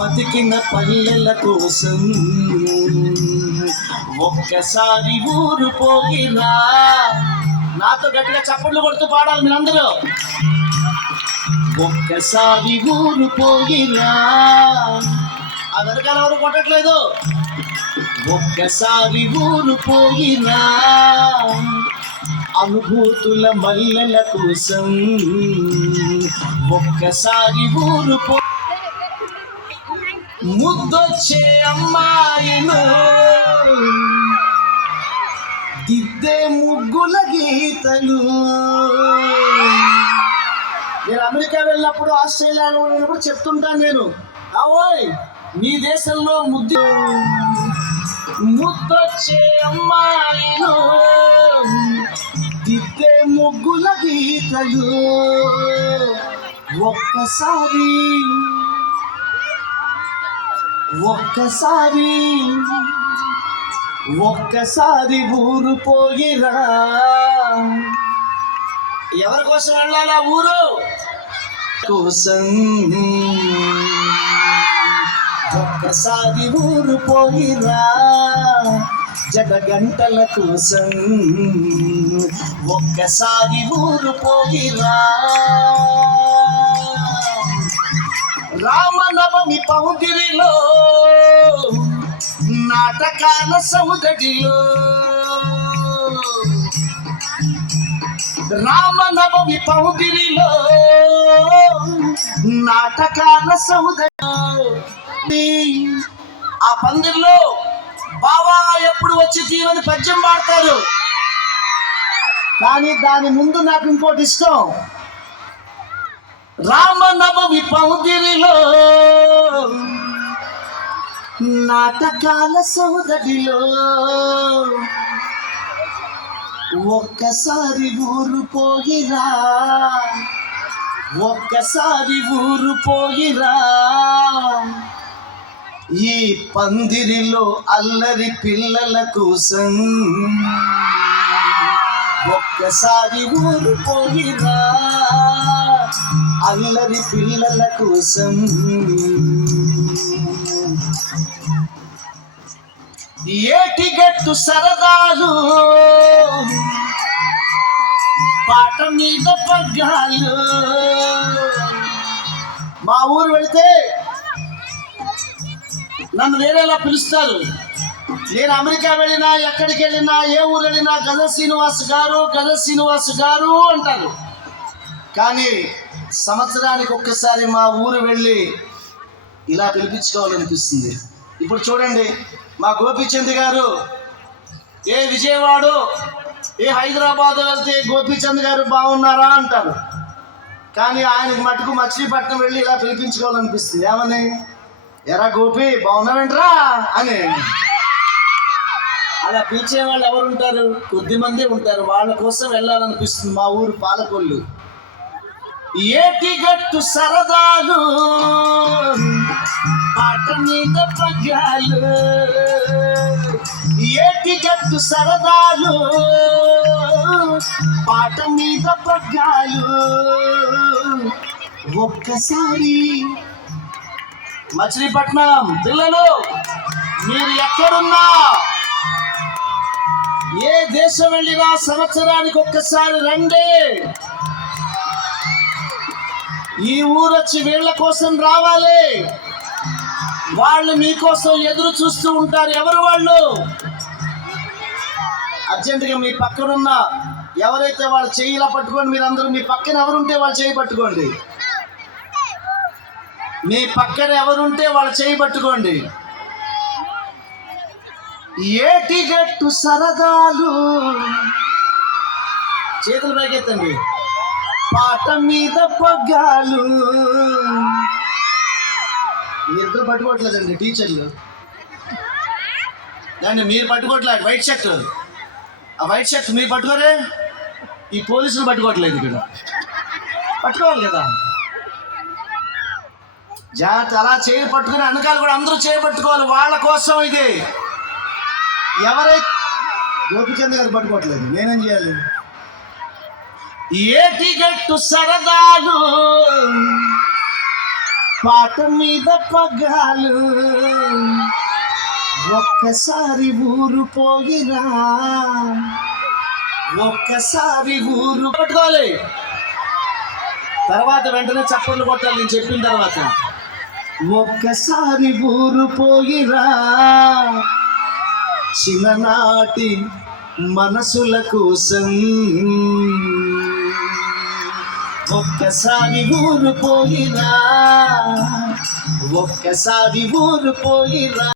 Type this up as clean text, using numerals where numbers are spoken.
బతికిన పల్లెల కోసం ఒక్కసారి ఊరు పోగిరా. నాతో గట్టిగా చప్పట్లు కొడుతూ పాడాలి మీరందరూ. ఒక్కసారి ఊరు పోగిరా. ఆ వెనకాల ఎవరు కొట్టట్లేదు. ఒక్కసారి ఊరు పోగిరా. అనుభూతుల మల్లెల కోసం ఒక్కసారి ఊరు పో. ముద్దొచ్చే అమ్మాయిలు దిద్దే ముగ్గుల గీతలు. నేను అమెరికా వెళ్ళినప్పుడు, ఆస్ట్రేలియాలో వెళ్ళినప్పుడు చెప్తుంటాను నేను, అవోయ్ మీ దేశంలో ముద్దొచ్చే అమ్మాయిలు దిద్దే ముగ్గుల గీతలు. ఒక్కసారి ఒక్కసారి ఒక్కసారి ఊరు పోయిరా. ఎవరి కోసం వెళ్ళాలా? ఊరు కోసం. ఒక్కసారి ఊరు పోయిరా. జడగంటల కోసం ఒక్కసారి ఊరు పోయిరా. రామనవమి పౌగిరిలో నాటకాల సౌదడిలో. రామనవమి పౌగిరిలో నాటకాల సౌదడిలో. ఆ పందిరిలో బావా ఎప్పుడు వచ్చి తీరని పద్యం పాడతారు. కానీ దాని ముందు నాకు ఇంకోటి ఇష్టం. రామనవమి పౌగిరిలో నాటకాల సౌదడిలో ఒక్కసారి ఊరు పోయిరా. ఒక్కసారి ఊరు పోయిరా. ఈ పందిరిలో అల్లరి పిల్లల కోసం ఒక్కసారి ఊరు పోయిరా. అల్లరి పిల్లల కోసం. ఏటిగట్టు సరదాలు, పాట మీద పగ్గాలు. మా ఊరు వెళితే నన్ను వేరేలా పిలుస్తారు. నేను అమెరికా వెళ్ళినా, ఎక్కడికి వెళ్ళినా, ఏ ఊరు వెళ్ళినా గజ శ్రీనివాస్ గారు, గజ శ్రీనివాస్ గారు అంటారు. కానీ సంవత్సరానికి ఒక్కసారి మా ఊరు వెళ్ళి ఇలా పిలిపించుకోవాలనిపిస్తుంది. ఇప్పుడు చూడండి, మా గోపీచంద్ గారు ఏ విజయవాడ, ఏ హైదరాబాద్ వెళ్తే గోపీచంద్ గారు బాగున్నారా అంటారు. కానీ ఆయనకి మటుకు మచిలీపట్నం వెళ్ళి ఇలా పిలిపించుకోవాలనిపిస్తుంది. ఏమని? ఎరా గోపి బాగున్నావేంట్రా అని. అలా పిలిచే వాళ్ళు ఎవరు ఉంటారు? కొద్దిమంది ఉంటారు. వాళ్ళ కోసం వెళ్ళాలనిపిస్తుంది మా ఊరు పాలకొల్లు. ఏటిగట్టు సరదాలు, పాట మీద పగ్గాలు. ఏటిగట్టు సరదాలు, పాట మీద పగ్గాలు. ఒక్కసారి మచిలీపట్నం పిల్లలు, మీరు ఎక్కడున్నా, ఏ దేశం వెళ్ళినా సంవత్సరానికి ఒక్కసారి రండి. ఈ ఊరొచ్చి వీళ్ళ కోసం రావాలి. వాళ్ళు మీకోసం ఎదురు చూస్తూ ఉంటారు. ఎవరు వాళ్ళు? అర్జెంటుగా మీ పక్కనున్న ఎవరైతే వాళ్ళు చెయ్యి ఇలా పట్టుకోండి. మీరందరూ మీ పక్కన ఎవరుంటే వాళ్ళు చేయి పట్టుకోండి. మీ పక్కన ఎవరుంటే వాళ్ళు చేయి పట్టుకోండి. ఏటిగట్టు సరదాలు, చేతులు పైకెత్తండి. పాట మీద పగ్గాలు. మీరిద్దరు పట్టుకోవట్లేదండి టీచర్లు. దాన్ని మీరు పట్టుకోవట్లేదు. వైట్ షర్ట్, ఆ వైట్ షర్ట్ మీరు పట్టుకోరే. ఈ పోలీసులు పట్టుకోవట్లేదు. ఇక్కడ పట్టుకోవాలి కదా జాగ్రత్త. అలా చేయి పట్టుకుని వెనకాల కూడా అందరూ చేయి పట్టుకోవాలి. వాళ్ళ కోసం ఇది. ఎవరైతే గోపిచంద్ గారు పట్టుకోవట్లేదు, నేనేం చేయాలి? ఏటిగట్టు సరదాలు, పాట మీద పగ్గాలు ఒక్కసారి ఊరు పోయిరా, ఒక్కసారి ఊరు పట్టుకోవాలి. తర్వాత వెంటనే చప్పట్లు కొట్టాలి నేను చెప్పిన తర్వాత. ఒక్కసారి ఊరు పోయిరా చిన్ననాటి మనసుల కోసం, ఒక్కసారి ఊరు పోయిరా, ఒక్కసారి ఊరు పోయిరా.